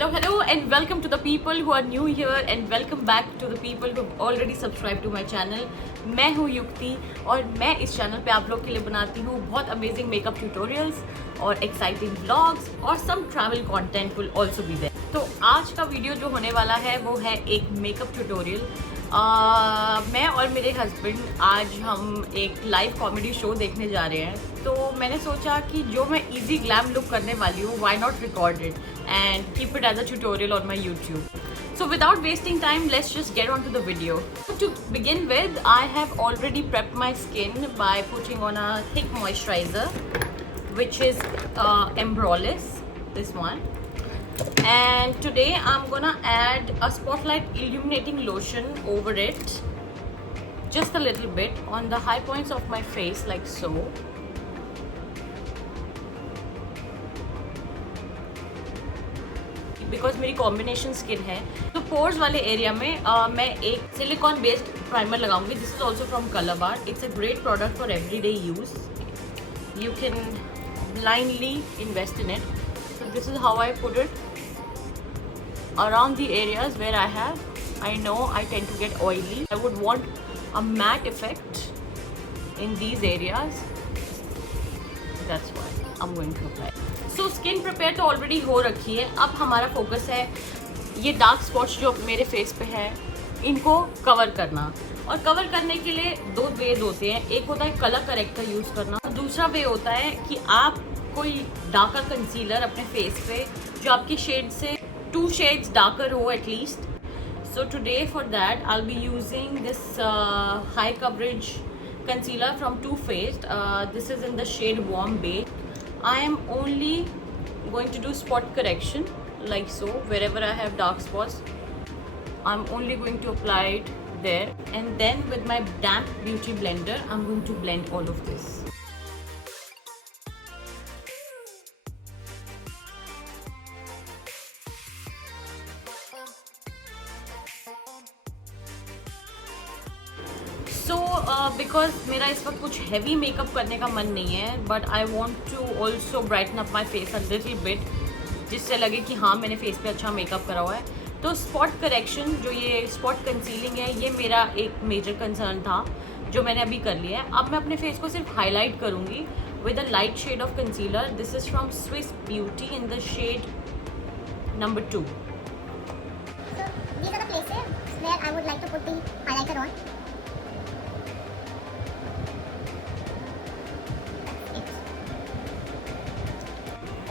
Hello and welcome to the people who are new here and welcome back to the people who have already subscribed to my channel. मैं हूँ युक्ति और मैं इस channel पे आप लोग के लिए बनाती हूँ बहुत अमेजिंग मेकअप ट्यूटोरियल्स और एक्साइटिंग व्लॉग्स और some travel content will also be there. तो आज का वीडियो जो होने वाला है वो है एक मेकअप ट्यूटोरियल। मैं और मेरे हस्बैंड आज हम एक लाइव कॉमेडी शो देखने जा रहे हैं, तो मैंने सोचा कि जो मैं इजी ग्लैम लुक करने वाली हूँ, why not record it and keep it as a tutorial on my YouTube. So without wasting time, let's just get on to the video. To begin with, I have already prepped my skin by putting on a thick moisturizer, which is Embrolis, this one. And today I'm gonna add a spotlight illuminating lotion over it, just a little bit on the high points of my face like so. Because मेरी combination skin है, तो pores वाले area में मैं एक silicon based primer लगाऊंगी. This is also from colour bar. It's a great product for every day use. You can blindly invest in it. So this is how I put it around the areas where I know I tend to get oily. I would want a matte effect in these areas. That's why I'm going to apply. So skin prepare तो already हो रखी है. अब हमारा focus है ये dark spots जो मेरे फेस पे है इनको कवर करना. और कवर करने के लिए दो वेज होते हैं. एक होता है कलर करेक्टर यूज़ करना, और दूसरा वे होता है कि आप कोई डार्कर कंसीलर अपने फेस पे जो आपके शेड से 2 shades डार्कर हो at least. So today for that I'll be using this high coverage concealer from Too Faced. This is in the shade Warm Beige. I am only going to do spot correction like so. Wherever I have dark spots, I'm only going to apply it there, and then with my damp beauty blender I'm going to blend all of this. So because मेरा इस वक्त कुछ heavy makeup करने का मन नहीं है, but I want to also brighten up my face a little bit, जिससे लगे कि हाँ मैंने फेस पे अच्छा मेकअप करा हुआ है. तो स्पॉट करेक्शन, जो ये स्पॉट कंसीलिंग है, ये मेरा एक मेजर कंसर्न था जो मैंने अभी कर लिया है. अब मैं अपने फेस को सिर्फ हाईलाइट करूँगी with a light shade of concealer. This is from Swiss beauty in the shade number 2. These are the places where I would like to put the highlighter on.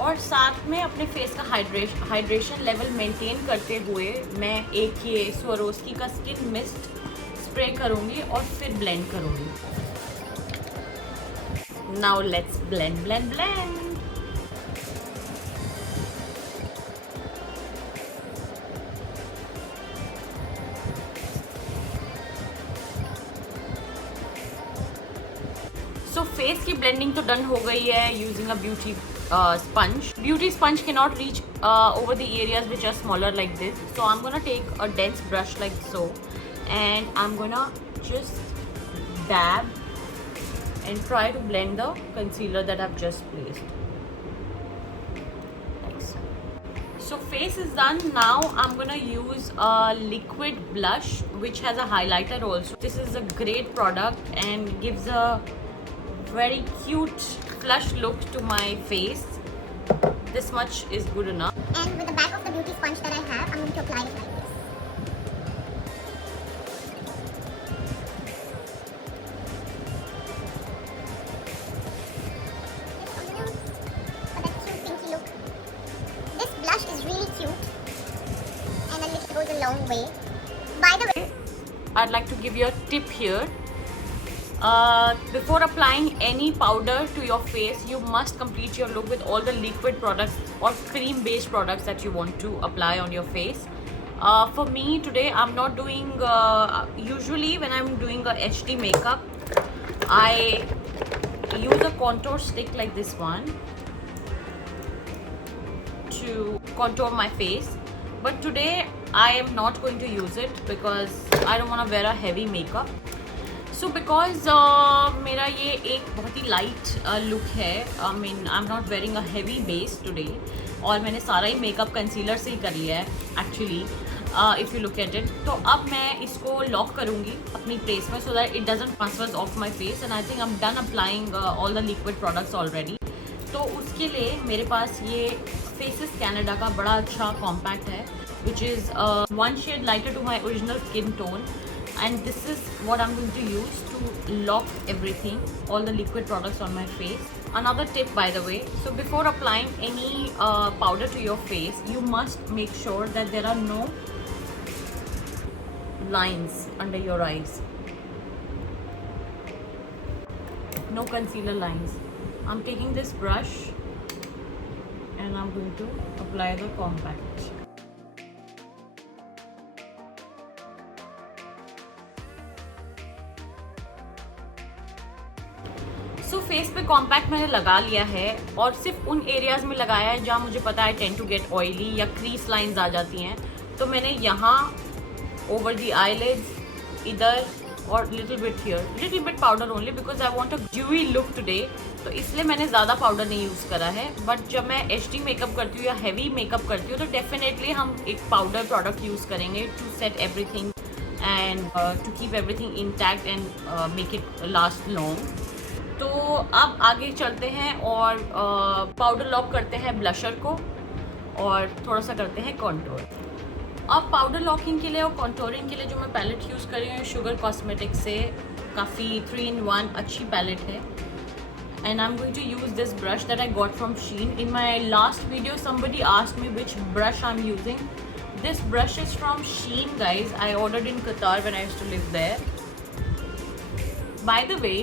और साथ में अपने फेस का hydration level maintain करते हुए मैं एक ये स्वरोस्की का स्किन मिस्ट स्प्रे करूँगी और फिर ब्लेंड करूँगी. Now let's blend blend blend. So face की ब्लेंडिंग तो डन हो गई है using a beauty sponge. Beauty sponge cannot reach over the areas which are smaller like this. So I'm gonna take a dense brush like so, and I'm gonna just dab and try to blend the concealer that I've just placed. Like so. So face is done. Now I'm gonna use a liquid blush which has a highlighter also. This is a great product and gives a very cute flush look to my face. This much is good enough. And with the back of the beauty sponge that I have, I'm going to apply it like this. For that cute pinky look. This blush is really cute, and then it goes a long way. By the way, I'd like to give you a tip here. Before applying any powder to your face, you must complete your look with all the liquid products or cream based products that you want to apply on your face. For me today, I'm not doing usually when I'm doing a HD makeup, I use a contour stick like this one to contour my face, but today I am not going to use it because I don't want to wear a heavy makeup. So because मेरा ये एक बहुत ही light look है. I mean I am not wearing a heavy base today. और मैंने सारा ही makeup concealer से ही कर लिया है actually, if you look at it. तो अब मैं इसको लॉक करूँगी अपनी फेस में so that it doesn't transfers of my face, and I think I am done applying all the liquid products already. तो उसके लिए मेरे पास ये फेसेस कैनेडा का बड़ा अच्छा कॉम्पैक्ट है, which is 1 shade lighter to my original skin tone, and this is what I'm going to use to lock everything, all the liquid products on my face. Another tip, by the way, so before applying any powder to your face, you must make sure that there are no lines under your eyes, no concealer lines. I'm taking this brush and I'm going to apply the compact. So face पे compact मैंने लगा लिया है और सिर्फ उन areas में लगाया है जहाँ मुझे पता है टेंड टू गेट ऑयली या क्रीज लाइंस आ जाती हैं। तो मैंने यहाँ ओवर दी आईलिड्स इधर और little bit powder only because I want a dewy look today, तो इसलिए मैंने ज़्यादा पाउडर नहीं यूज़ करा है। बट जब मैं HD मेकअप करती हूँ या हैवी मेकअप करती हूँ तो डेफिनेटली हम एक पाउडर प्रोडक्ट यूज़ करेंगे to set everything and to keep everything intact and make it last long. तो अब आगे चलते हैं और पाउडर लॉक करते हैं ब्लशर को और थोड़ा सा करते हैं कॉन्टोर। अब पाउडर लॉकिंग के लिए और कॉन्टोरिंग के लिए जो मैं पैलेट यूज़ कर रही हूँ शुगर कॉस्मेटिक्स से, काफ़ी 3-in-1 अच्छी पैलेट है। And I am going to use this brush that I got from Shein. In my last video somebody asked me which brush I'm using. This brush is from Shein, guys. I ordered in Qatar when I used to live there. By the way,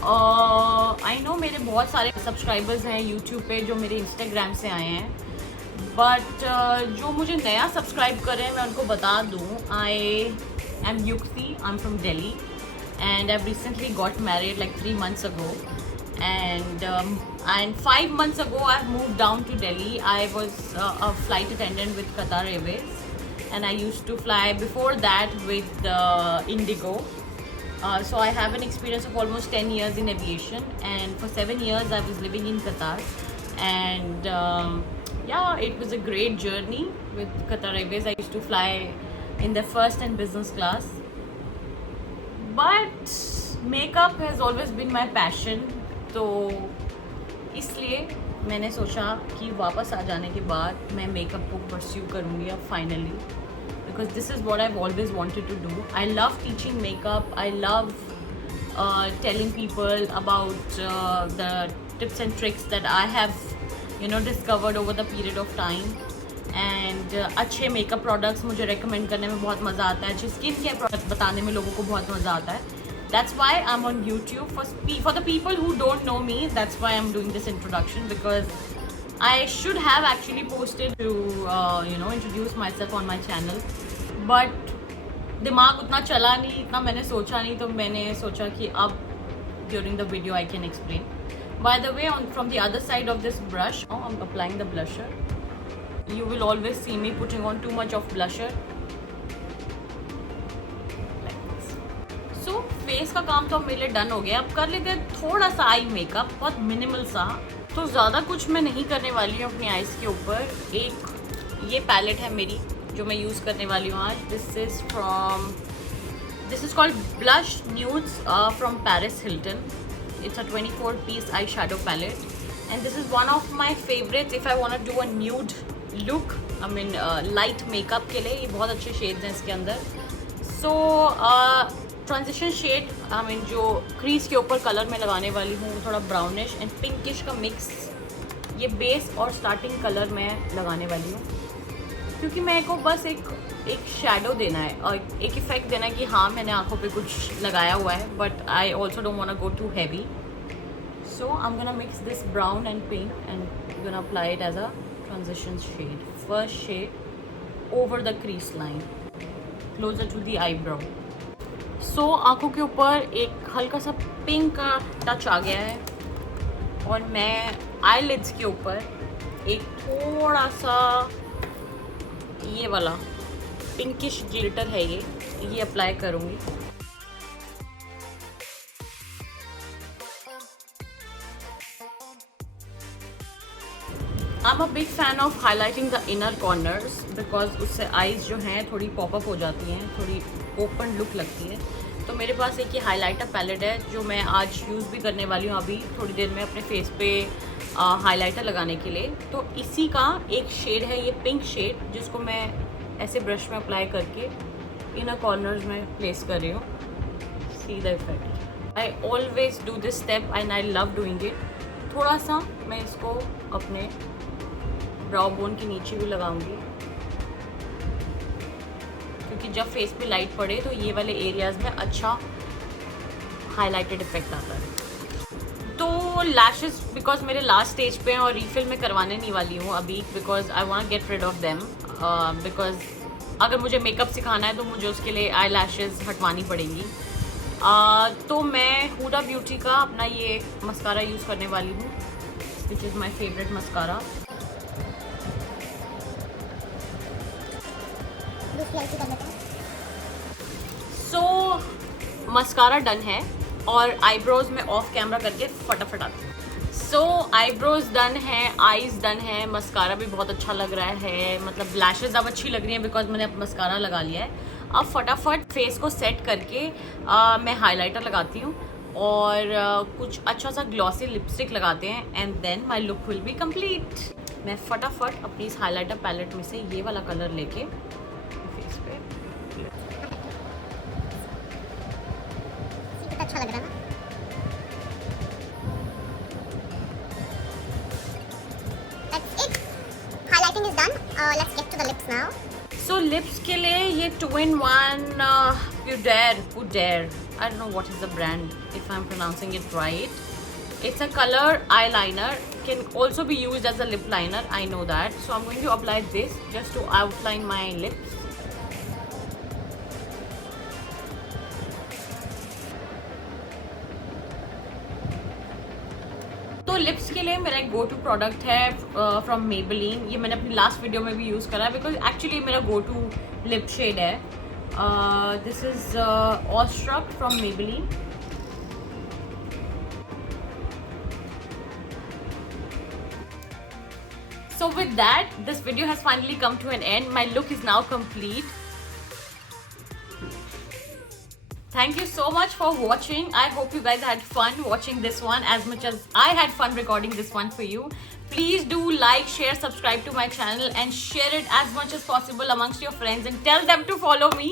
I know मेरे बहुत सारे subscribers हैं YouTube पे जो मेरे Instagram से आए हैं, बट जो मुझे नया सब्सक्राइब कर रहे हैं मैं उनको बता दूँ, आई एम युक्ति, I am from Delhi and I recently got married like 3 months ago, and 5 months ago I've moved down to Delhi. I was a flight attendant with Qatar Airways and I used to fly before that with Indigo. So I have an experience of almost 10 years in aviation, and for 7 years I was living in Qatar, and yeah, it was a great journey with Qatar Airways. I used to fly in the first and business class, but makeup has always been my passion. तो इसलिए मैंने सोचा कि वापस आ जाने के बाद मैं मेकअप को परस्यू करूँगी अब finally, because this is what I've always wanted to do. I love teaching makeup. I love telling people about the tips and tricks that I have, discovered over the period of time. And अच्छे makeup products मुझे recommend करने में बहुत मज़ा आता है, अच्छे skin care products बताने में लोगों को बहुत मज़ा आता है. That's why I'm on YouTube. For the people who don't know me, that's why I'm doing this introduction, because I should have actually posted to introduce myself on my channel, but दिमाग उतना चला नहीं, इतना मैंने सोचा नहीं, तो मैंने सोचा कि अब during the video I can explain. By the way, from the other side of this brush, now I'm applying the blusher. You will always see me putting on too much of blusher. Like this. So face का काम तो अब मेरे लिए done हो गया। अब कर लेते हैं थोड़ा सा आई मेकअप, बहुत मिनिमल सा। तो ज़्यादा कुछ मैं नहीं करने वाली हूँ अपनी आइज़ के ऊपर। एक ये पैलेट है मेरी जो मैं यूज़ करने वाली हूँ आज। This is called blush nudes from Paris Hilton. It's a 24-piece eye shadow palette, and this is one of my favourites if I want to do a nude look, I mean light makeup के लिए। ये बहुत अच्छे shades हैं इसके अंदर। So transition shade, I mean जो crease के ऊपर कलर मैं लगाने वाली हूँ वो थोड़ा ब्राउनिश एंड पिंकिश का मिक्स, ये बेस और स्टार्टिंग कलर मैं लगाने वाली हूँ, क्योंकि मेरे को बस एक शैडो देना है और एक इफेक्ट देना है कि हाँ मैंने आंखों पे कुछ लगाया हुआ है, but I also don't want to go too heavy. So I am gonna mix this brown and pink and gonna apply it as a transition shade. First shade over the crease line closer to the eyebrow. So आंखों के ऊपर एक हल्का सा pink का touch आ गया है, और मैं आईलिड्स के ऊपर एक थोड़ा सा ये वाला पिंकिश ग्लिटर है ये अप्लाई करूँगी। I am a big fan of highlighting the inner corners because उससे आईज जो हैं थोड़ी पॉपअप हो जाती हैं, थोड़ी ओपन लुक लगती है। तो मेरे पास एक ये हाइलाइटर पैलेट है जो मैं आज यूज़ भी करने वाली हूँ अभी थोड़ी देर में अपने फेस पे हाइलाइटर लगाने के लिए। तो इसी का एक शेड है, ये पिंक शेड, जिसको मैं ऐसे ब्रश में अप्लाई करके इनर कॉर्नर्स में प्लेस कर रही हूँ। See the effect. I always do this step and I love doing it. थोड़ा सा मैं इसको अपने ब्राउ बोन के नीचे भी लगाऊंगी क्योंकि जब फेस पे लाइट पड़े तो ये वाले एरियाज में अच्छा हाइलाइटेड इफेक्ट आता है। तो लैशेस बिकॉज मेरे लास्ट स्टेज पे हैं और रीफिल में करवाने नहीं वाली हूँ अभी because I want get rid of them because अगर मुझे मेकअप सिखाना है तो मुझे उसके लिए आई लैशेस हटवानी पड़ेंगी। तो मैं हुडा ब्यूटी का अपना ये मस्कारा यूज़ करने वाली हूँ which is my favourite mascara. So mascara done है और आईब्रोज में ऑफ कैमरा करके फटाफट आती हूँ। सो आईब्रोज डन है, आईज डन है, मस्कारा भी बहुत अच्छा लग रहा है, मतलब लैशेज अब अच्छी लग रही हैं बिकॉज मैंने अब मस्कारा लगा लिया है। अब फटाफट फेस को सेट करके मैं हाइलाइटर लगाती हूँ और कुछ अच्छा सा ग्लॉसी लिपस्टिक लगाते हैं and then my look will be complete. मैं फटाफट अपनी इस हाइलाइटर पैलेट में से ये वाला कलर लेके फेस पे अच्छा लग रहा है ना। That's it. Highlighting is done. Let's get to the lips now. So lips के लिए ये 2-in-1 Pudare. I don't know what is the brand if I'm pronouncing it right. It's a color eyeliner. Can also be used as a lip liner. I know that. So I'm going to apply this just to outline my lips. तो lips के लिए मेरा एक go to product है from Maybelline. ये मैंने अपनी last video में भी यूज़ करा है बिकॉज एक्चुअली मेरा गो टू लिप शेड है। This is awestruck from Maybelline. So with that, this video has finally come to an end. My look is now complete. Thank you so much for watching. I hope you guys had fun watching this one as much as I had fun recording this one for you. Please do like, share, subscribe to my channel and share it as much as possible amongst your friends and tell them to follow me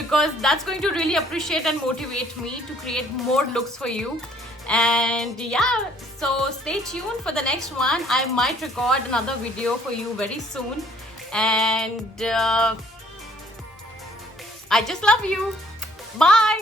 because that's going to really appreciate and motivate me to create more looks for you. And yeah, so stay tuned for the next one. I might record another video for you very soon. And I just love you. Bye.